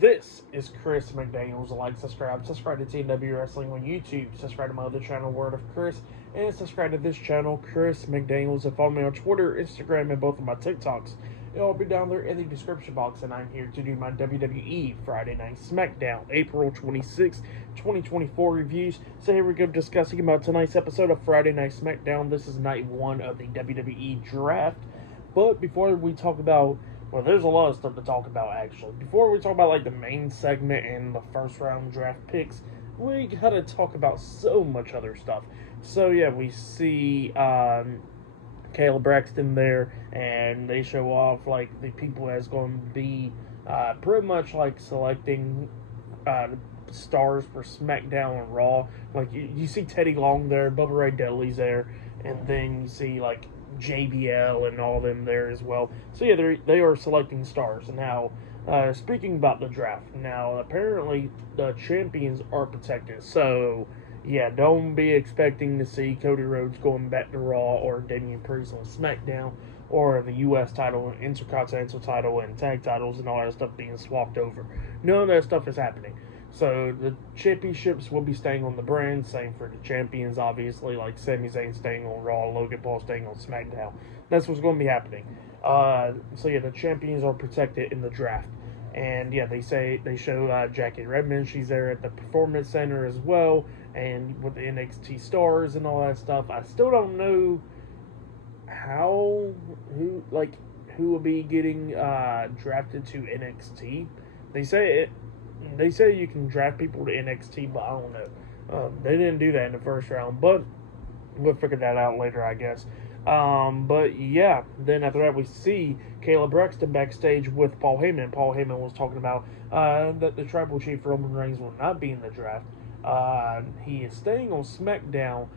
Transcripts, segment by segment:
This is Chris McDaniels. Like, subscribe to TW Wrestling on YouTube. Subscribe to my other channel, Word of Chris, and subscribe to this channel, Chris McDaniels. And follow me on Twitter, Instagram, and both of my TikToks. It'll all be down there in the description box. And I'm here to do my WWE Friday Night SmackDown, April 26, 2024 reviews. So here we go, discussing about tonight's episode of Friday Night SmackDown. This is night one of the WWE Draft. But before we talk about, well, there's a lot of stuff to talk about, actually. Before we talk about, like, the main segment and the first-round draft picks, we gotta talk about so much other stuff. So, yeah, we see Kayla Braxton there, and they show off, like, the people that's going to be pretty much, like, selecting stars for SmackDown and Raw. Like, you see Teddy Long there, Bubba Ray Dudley's there, and then you see, like, JBL and all them there as well. So yeah, they are selecting stars. Now, speaking about the draft, now apparently the champions are protected. So yeah, don't be expecting to see Cody Rhodes going back to Raw or Damian Priest on SmackDown, or the U.S. title, Intercontinental title, and tag titles and all that stuff being swapped over. None of that stuff is happening. So the championships will be staying on the brand. Same for the champions, obviously, like Sami Zayn staying on Raw, Logan Paul staying on SmackDown. That's what's going to be happening. So yeah, the champions are protected in the draft. And yeah, they show Jackie Redmond. She's there at the Performance Center as well, and with the NXT stars and all that stuff. I still don't know who will be getting drafted to NXT. They say you can draft people to NXT, but I don't know. They didn't do that in the first round, but we'll figure that out later, I guess. But yeah, then after that, we see Kayla Braxton backstage with Paul Heyman. Paul Heyman was talking about that the Tribal Chief Roman Reigns will not be in the draft. He is staying on SmackDown,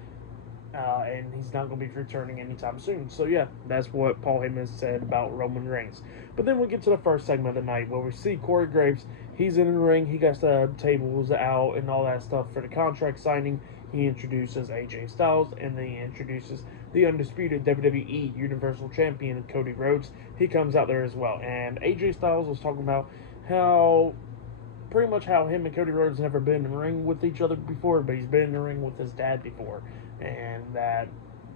and he's not going to be returning anytime soon. So yeah, that's what Paul Heyman said about Roman Reigns. But then we get to the first segment of the night, where we see Corey Graves. He's in the ring. He got the tables out and all that stuff for the contract signing. He introduces AJ Styles, and then he introduces the undisputed WWE Universal Champion, Cody Rhodes. He comes out there as well. And AJ Styles was talking about how him and Cody Rhodes never been in the ring with each other before, but he's been in the ring with his dad before. And that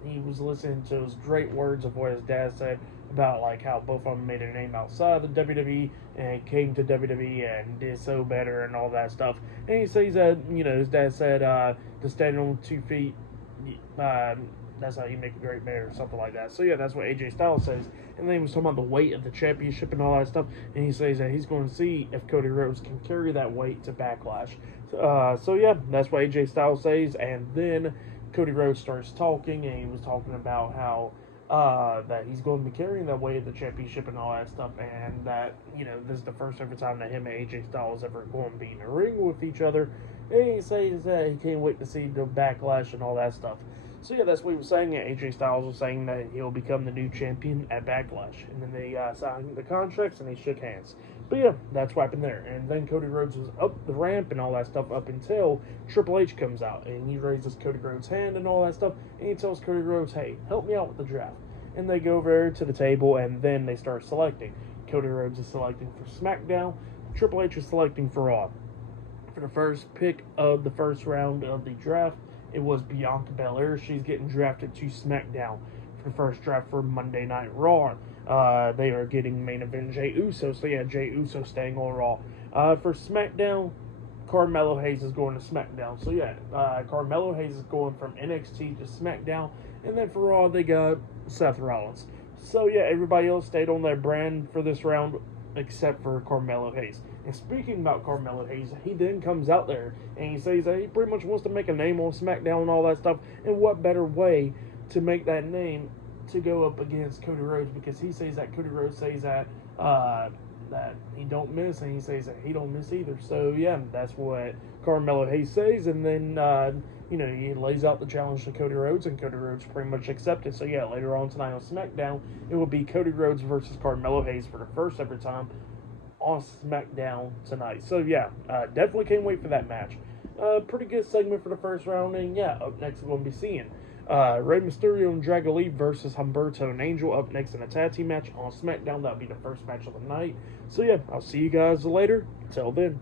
he was listening to his great words of what his dad said about, like, how both of them made a name outside the WWE and came to WWE and did so better and all that stuff. And he says that, his dad said to stand on 2 feet, that's how you make a great man, or something like that. So yeah, that's what AJ Styles says. And then he was talking about the weight of the championship and all that stuff, and he says that he's going to see if Cody Rhodes can carry that weight to Backlash. So yeah, that's what AJ Styles says. And then Cody Rhodes starts talking, and he was talking about how that he's going to be carrying that weight of the championship and all that stuff, and that, this is the first ever time that him and AJ Styles ever going to be in a ring with each other. And he says that he can't wait to see the Backlash and all that stuff. So yeah, that's what he was saying. And AJ Styles was saying that he'll become the new champion at Backlash. And then they signed the contracts and they shook hands. But yeah, that's what happened there. And then Cody Rhodes was up the ramp and all that stuff up until Triple H comes out. And he raises Cody Rhodes' hand and all that stuff. And he tells Cody Rhodes, hey, help me out with the draft. And they go over to the table, and then they start selecting. Cody Rhodes is selecting for SmackDown. Triple H is selecting for Raw. For the first pick of the first round of the draft, it was Bianca Belair. She's getting drafted to SmackDown for the first draft for Monday Night Raw. They are getting main event Jey Uso. So yeah, Jey Uso staying on Raw. For SmackDown, Carmelo Hayes is going to SmackDown. So yeah, Carmelo Hayes is going from NXT to SmackDown. And then for Raw, they got Seth Rollins. So yeah, everybody else stayed on their brand for this round except for Carmelo Hayes. And speaking about Carmelo Hayes, he then comes out there and he says that he pretty much wants to make a name on SmackDown and all that stuff. And what better way to make that name to go up against Cody Rhodes, because he says that Cody Rhodes says that that he don't miss, and he says that he don't miss either. So yeah, that's what Carmelo Hayes says. And then he lays out the challenge to Cody Rhodes, and Cody Rhodes pretty much accepted. So yeah, later on tonight on SmackDown, it will be Cody Rhodes versus Carmelo Hayes for the first ever time on SmackDown tonight. So yeah, definitely can't wait for that match. Pretty good segment for the first round. And yeah, up next we're going to be seeing Rey Mysterio and Dragon Lee versus Humberto and Angel up next in a tag team match on SmackDown. That'll be the first match of the night. So yeah, I'll see you guys later. Until then.